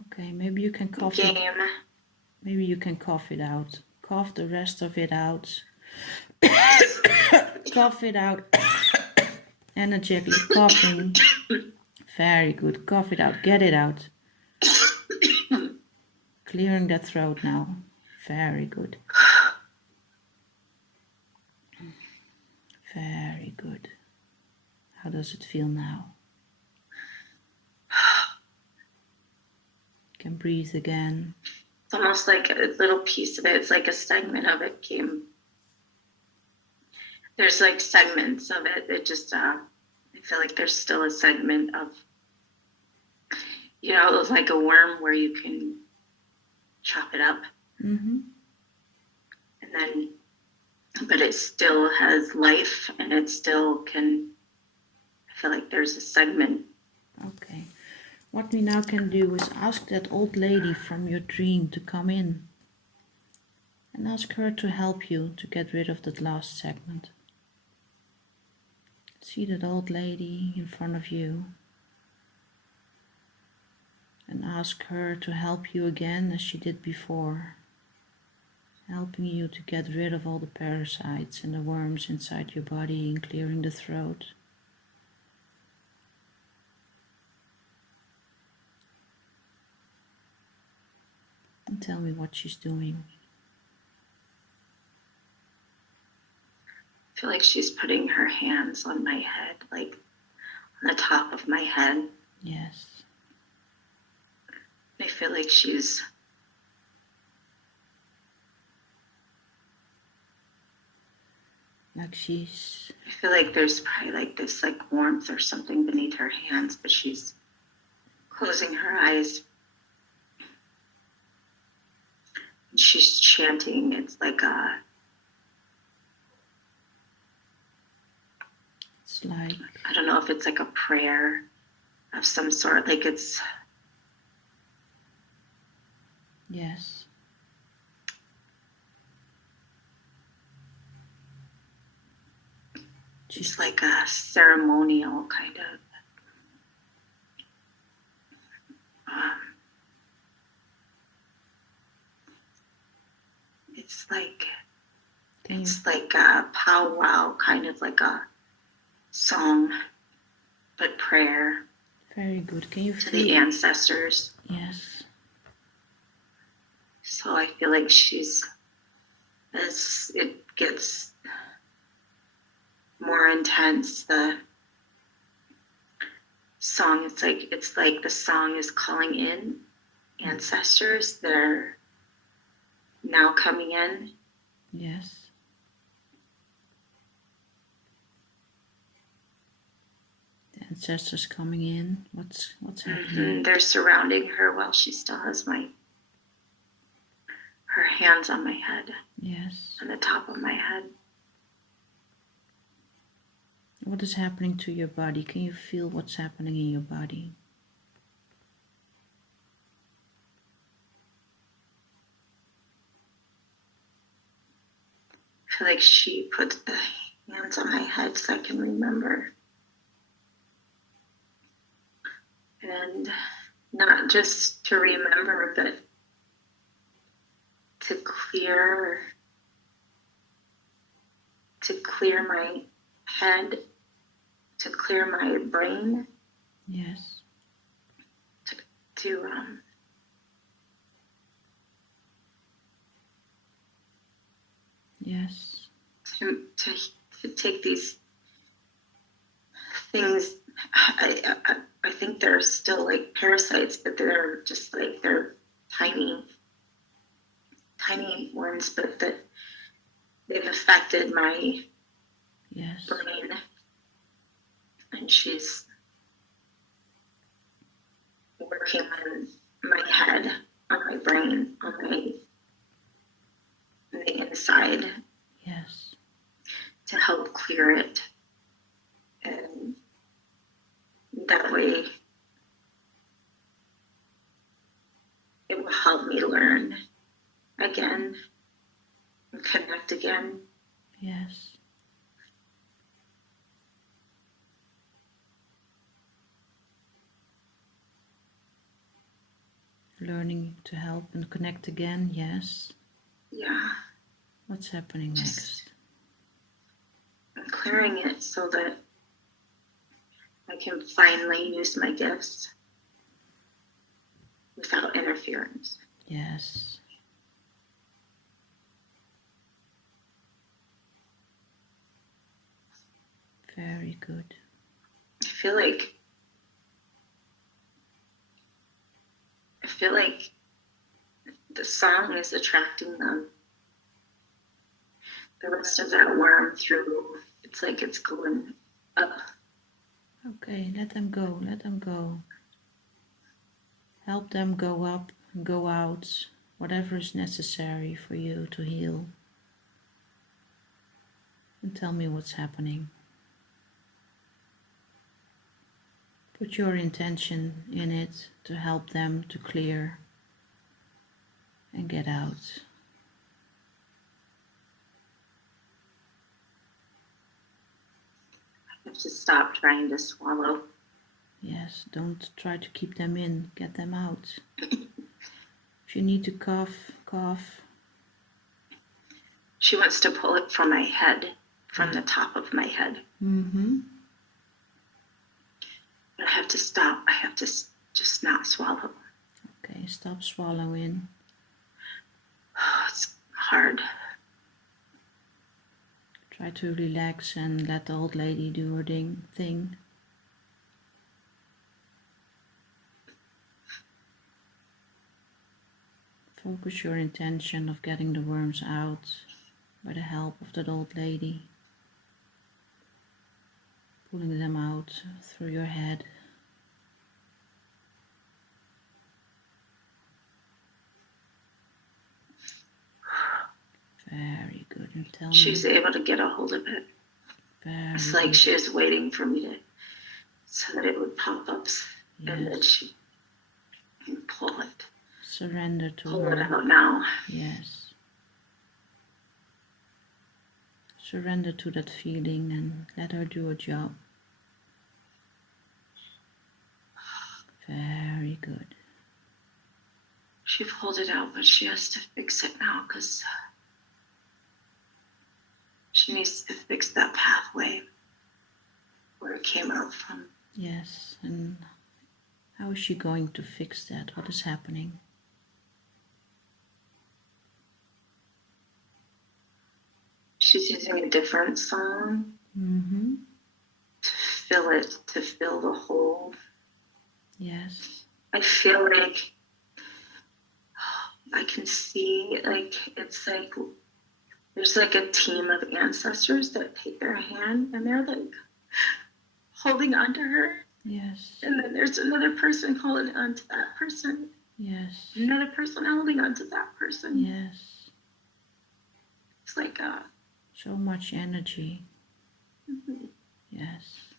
Okay, maybe you can cough game. Maybe you can cough it out. Cough the rest of it out. Cough it out. Energetically coughing. Very good. Cough it out. Get it out. Clearing that throat now. Very good. Very good. How does it feel now? You can breathe again. It's almost like a little piece of it. It's like a segment of it came. There's like segments of it. It just, I feel like there's still a segment of, it's like a worm where you can chop it up. Mm-hmm. And then, but it still has life and it still can, I feel like there's a segment. Okay. What we now can do is ask that old lady from your dream to come in and ask her to help you to get rid of that last segment. See that old lady in front of you and ask her to help you again as she did before, helping you to get rid of all the parasites and the worms inside your body and clearing the throat. And tell me what she's doing. I feel like she's putting her hands on my head, like on the top of my head. Yes. I feel like she's I feel like there's probably like this like warmth or something beneath her hands, but she's closing her eyes. And she's chanting. It's like I don't know if it's like a prayer of some sort. Like it's. Yes. It's like a ceremonial kind of. It's like a powwow, kind of like a song, but prayer. Very good. Can you to feel the ancestors? Yes. So I feel like she's, as it gets more intense, the song, it's like the song is calling in ancestors that are now coming in. Yes. The ancestors coming in. What's happening? They're surrounding her while she still has her hands on my head. Yes. On the top of my head. What is happening to your body? Can you feel what's happening in your body? I feel like she put the hands on my head so I can remember. And not just to remember, but to clear my head, to clear my brain. Yes. Yes. To take these things, I think they're still like parasites, but they're just like, they're tiny ones, but that they've affected my brain. And she's working on my head, on my brain, on the inside. Yes. To help clear it. And that way it will help me learn again and connect again. Yes. Learning to help and connect again, yes. Yeah. What's happening next? I'm clearing it so that I can finally use my gifts without interference. Yes. Very good. I feel like the song is attracting them. The rest of that worm through, it's like it's going up. Okay, let them go, let them go. Help them go up and go out, whatever is necessary for you to heal. And tell me what's happening. Put your intention in it to help them to clear and get out. I have to stop trying to swallow. Yes, don't try to keep them in, get them out. If you need to cough, cough. She wants to pull it from my head, from the top of my head. Mm-hmm. But I have to stop. I have to just not swallow. Okay, stop swallowing. It's hard. Try to relax and let the old lady do her thing. Focus your intention of getting the worms out by the help of that old lady. Pulling them out through your head. Very good. And tell me. She's able to get a hold of it. It's like good. she was waiting for me to, so that it would pop up, and then she can pull it. Surrender to pull her. Pull it out now. Yes. Surrender to that feeling and let her do her job. Very good. She pulled it out, but she has to fix it now because she needs to fix that pathway where it came out from. Yes, and how is she going to fix that? What is happening? She's using a different song to fill the hole. Yes. I feel like I can see, like, it's like there's like a team of ancestors that take their hand and they're like holding on to her. Yes. And then there's another person holding on to that person. Yes. Another person holding on to that person. Yes. It's like so much energy. Yes.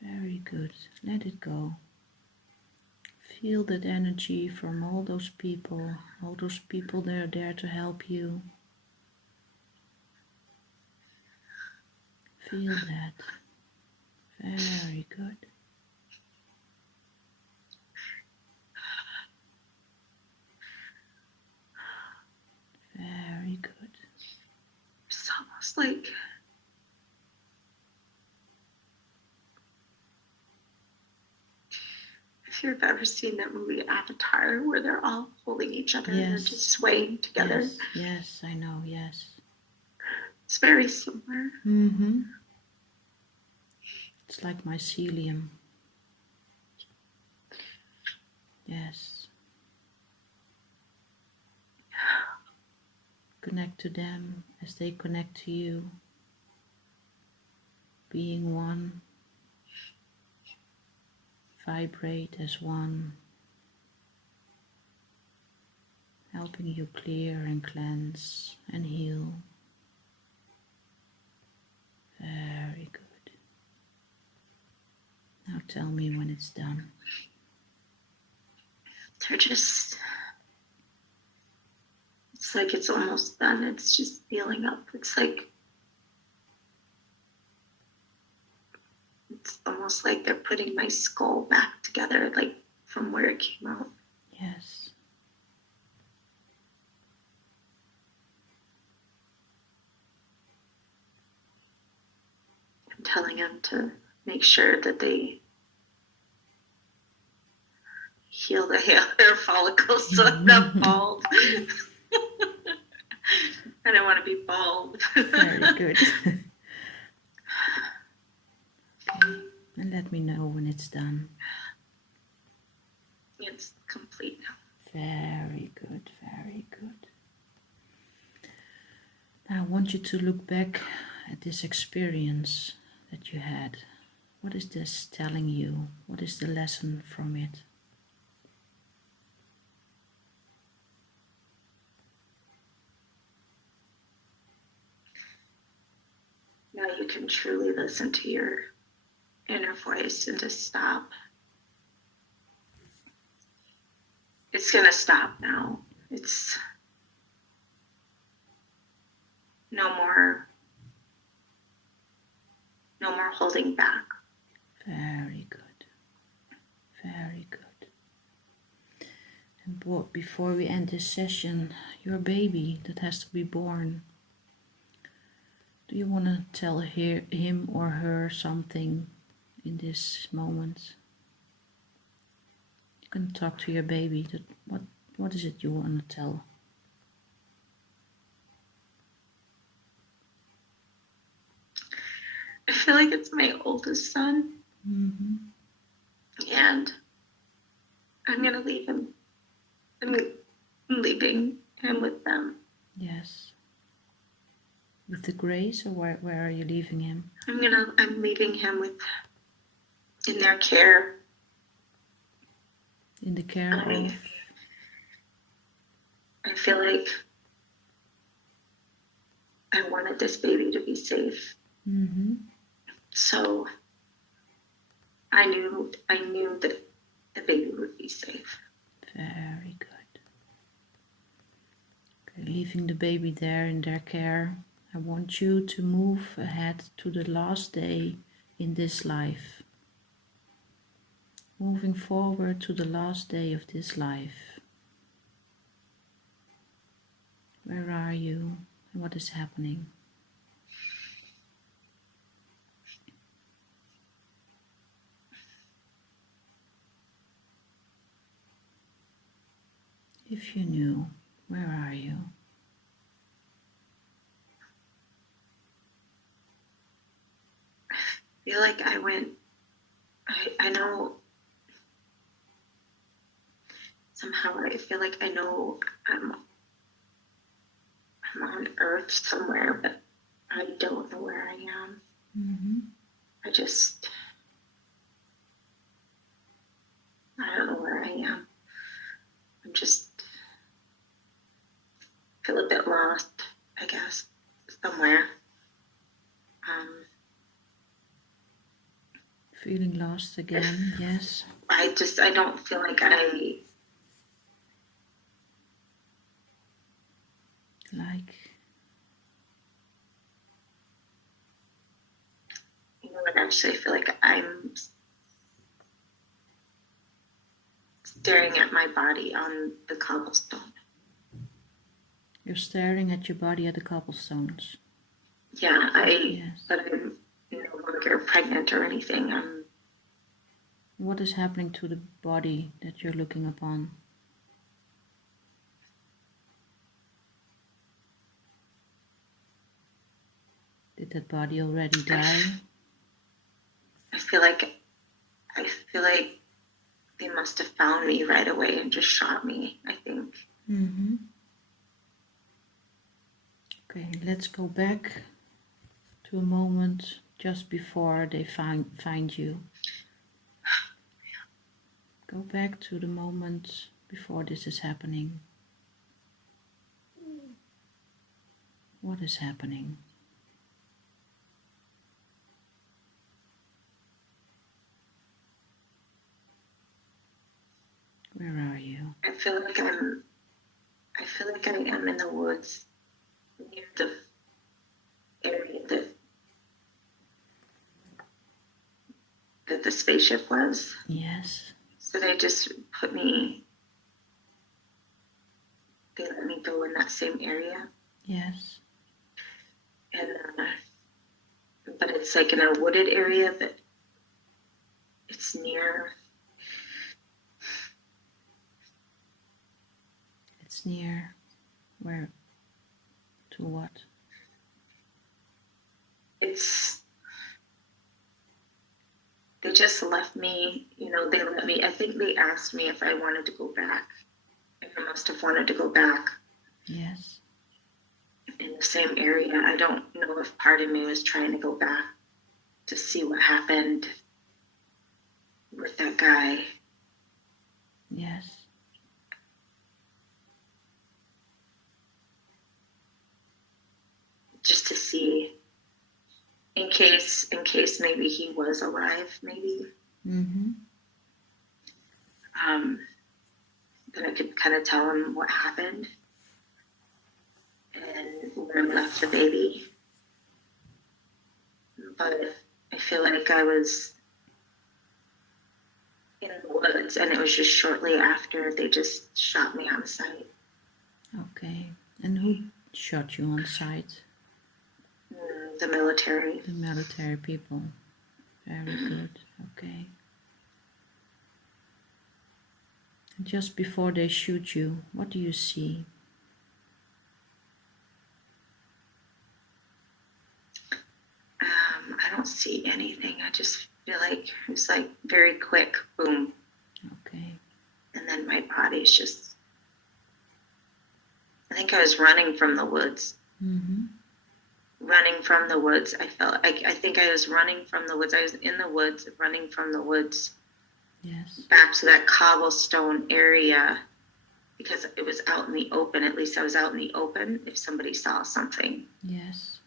Very good. Let it go. Feel that energy from all those people that are there to help you. Feel that. Very good. Very good. It's almost like if you've ever seen that movie Avatar where they're all holding each other and they're just swaying together. Yes, yes, I know, yes. It's very similar. It's like mycelium. Yes. Connect to them as they connect to you. Being one. Vibrate as one. Helping you clear and cleanse and heal. Very good. Now tell me when it's done. They're just, it's like it's almost done. It's just healing up. It's almost like they're putting my skull back together, like from where it came out. Yes. I'm telling them to make sure that they heal the hair follicles so I'm not bald. I don't want to be bald. Very good. Okay. And let me know when it's done. It's complete now. Very good, very good. Now I want you to look back at this experience that you had. What is this telling you? What is the lesson from it? Now you can truly listen to your inner voice and to stop. It's going to stop now. It's no more holding back. Very good. Very good. And before we end this session, your baby that has to be born, do you want to tell him or her something in this moment? You can talk to your baby. What What is it you want to tell? I feel like it's my oldest son. Mm-hmm. And I'm going to leave him. I'm leaving him with them. Yes. With the grace, or where are you leaving him? I'm leaving him in their care. In the care of? I feel like I wanted this baby to be safe. Mm-hmm. So I knew that the baby would be safe. Very good. Okay, leaving the baby there in their care. I want you to move ahead to the last day in this life. Moving forward to the last day of this life. Where are you? What is happening? If you knew, where are you? I feel like I know, somehow I feel like I know I'm on Earth somewhere, but I don't know where I am. Mm-hmm. I don't know where I am. I'm just feel a bit lost, I guess, somewhere. Feeling lost again, yes. I don't feel like Like, actually I feel like I'm staring at my body on the cobblestone. you're staring at your body at the cobblestones. Yeah, Yes. but I'm no longer pregnant or anything. What is happening to the body that you're looking upon? Did that body already die? I feel like they must have found me right away and just shot me, I think. Mm-hmm. Okay, let's go back to a moment just before they find you. Go back to the moment before this is happening. What is happening? Where are you? I feel like I am in the woods near the area that the spaceship was. Yes. So they just they let me go in that same area. Yes. And but it's like in a wooded area, but it's near. It's near. Where? To what? They just left me, they let me, I think they asked me if I wanted to go back. And I must have wanted to go back Yes. in the same area. I don't know if part of me was trying to go back to see what happened with that guy. Yes. Just to see in case maybe he was alive, maybe. Mm-hmm. Then I could kind of tell him what happened and where I left the baby. But I feel like I was in the woods, and it was just shortly after they just shot me on sight. Okay. And who shot you on sight? The military. The military people. Very good. Okay. Just before they shoot you, what do you see? I don't see anything. I just feel like it was like very quick, boom. Okay. And then my body's just, I think I was running from the woods. Mm-hmm. Running from the woods. I think I was running from the woods. I was in the woods, running from the woods. Yes. Back to that cobblestone area because it was out in the open. At least I was out in the open if somebody saw something. Yes.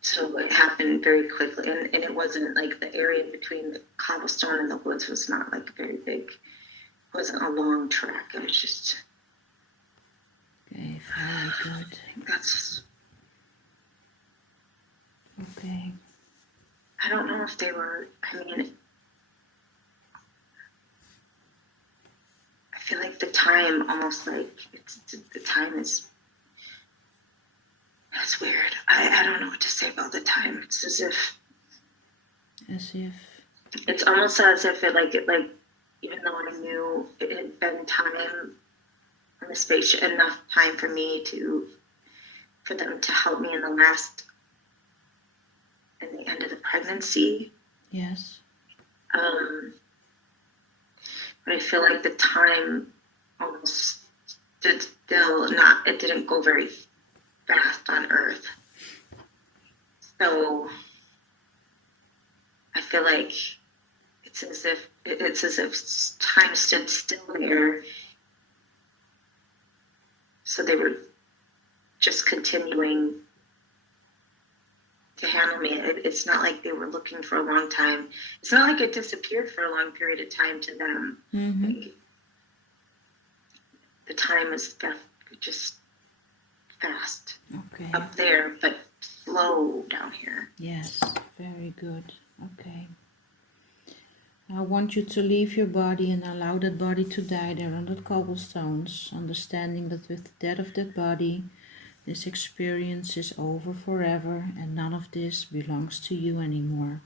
So it happened very quickly. And it wasn't like the area between the cobblestone and the woods was not like very big. It wasn't a long track. It was just. Okay, very good. That's. Okay. I don't know if they were, I mean, I feel like the time almost like the time is, that's weird. I don't know what to say about the time. It's as if, it's almost as if it like, even though I knew it had been time on the space, enough time for me for them to help me in the end of the pregnancy. Yes. But I feel like the time almost did still not, it didn't go very fast on Earth. So I feel like it's as if time stood still there. So they were just continuing to handle me. It's not like they were looking for a long time. It's not like it disappeared for a long period of time to them. Mm-hmm. Like, the time was just fast. Okay. Up there, but slow down here. Yes, very good. Okay. I want you to leave your body and allow that body to die there on the cobblestones, understanding that with the death of that body, this experience is over forever and none of this belongs to you anymore.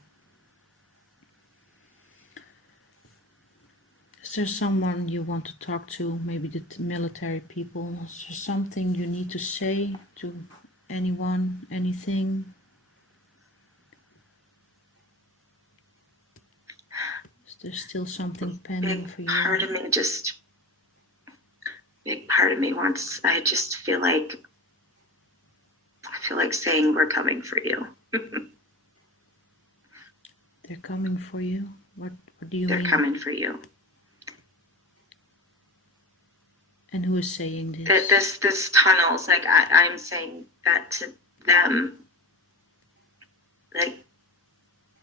Is there someone you want to talk to, maybe the military people? Is there something you need to say to anyone, anything? Is there still something pending for you? Big part of me wants, I feel like saying we're coming for you. They're coming for you? What do you mean? They're coming for you. And who is saying this? This tunnels, like I'm saying that to them, like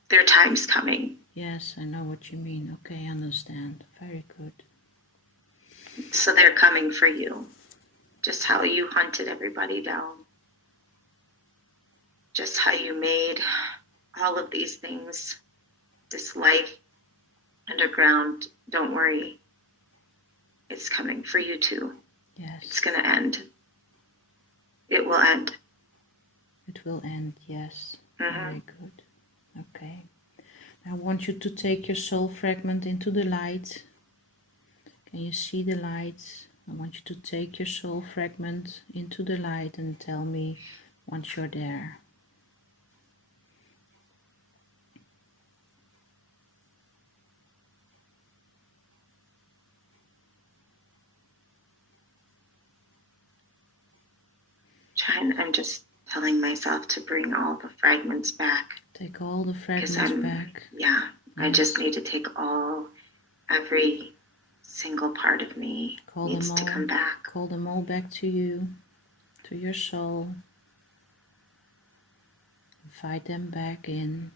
their time's coming. Yes, I know what you mean. Okay, I understand. Very good. So they're coming for you. Just how you hunted everybody down. Just how you made all of these things, this life underground. Don't worry. It's coming for you too. Yes. It's going to end. It will end. It will end, yes. Mm-hmm. Very good. Okay. I want you to take your soul fragment into the light. Can you see the light? I want you to take your soul fragment into the light and tell me once you're there. I'm just telling myself to bring all the fragments back. Take all the fragments back. Yeah, yes. I just need to take every single part of me needs to come back. Call them all back to you, to your soul. Invite them back in,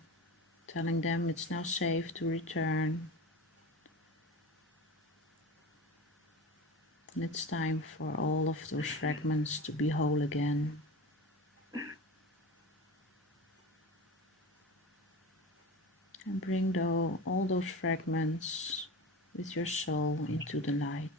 telling them it's now safe to return. And it's time for all of those fragments to be whole again. And bring all those fragments with your soul into the light.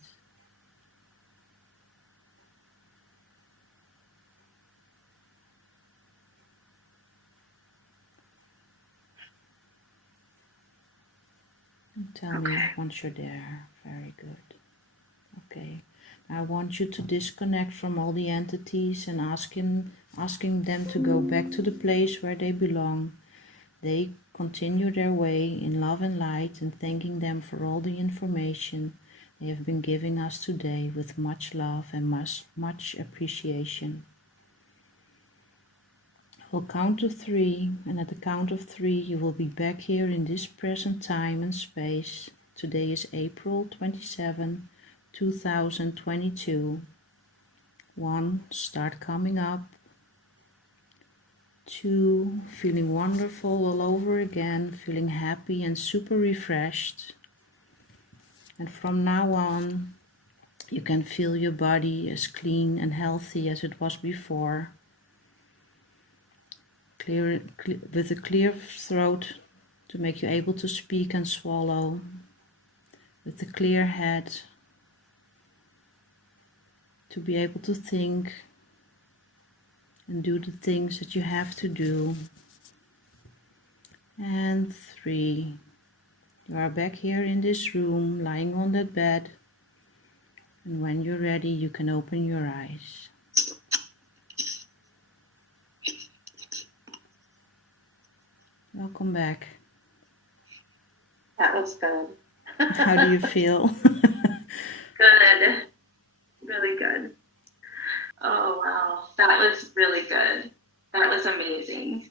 Tell me once you're there. Very good. Okay. I want you to disconnect from all the entities and asking them to go back to the place where they belong. They continue their way in love and light, and thanking them for all the information they have been giving us today with much love and much appreciation. We'll count to 3, and at the count of 3 you will be back here in this present time and space. Today is April 27, 2022. 1, start coming up. 2, feeling wonderful all over again, feeling happy and super refreshed. And from now on, you can feel your body as clean and healthy as it was before. With a clear throat to make you able to speak and swallow. With a clear head to be able to think and do the things that you have to do. And 3, you are back here in this room, lying on that bed. And when you're ready, you can open your eyes. Welcome back. That was good. How do you feel? Good. Really good. Oh, wow. That was really good. That was amazing.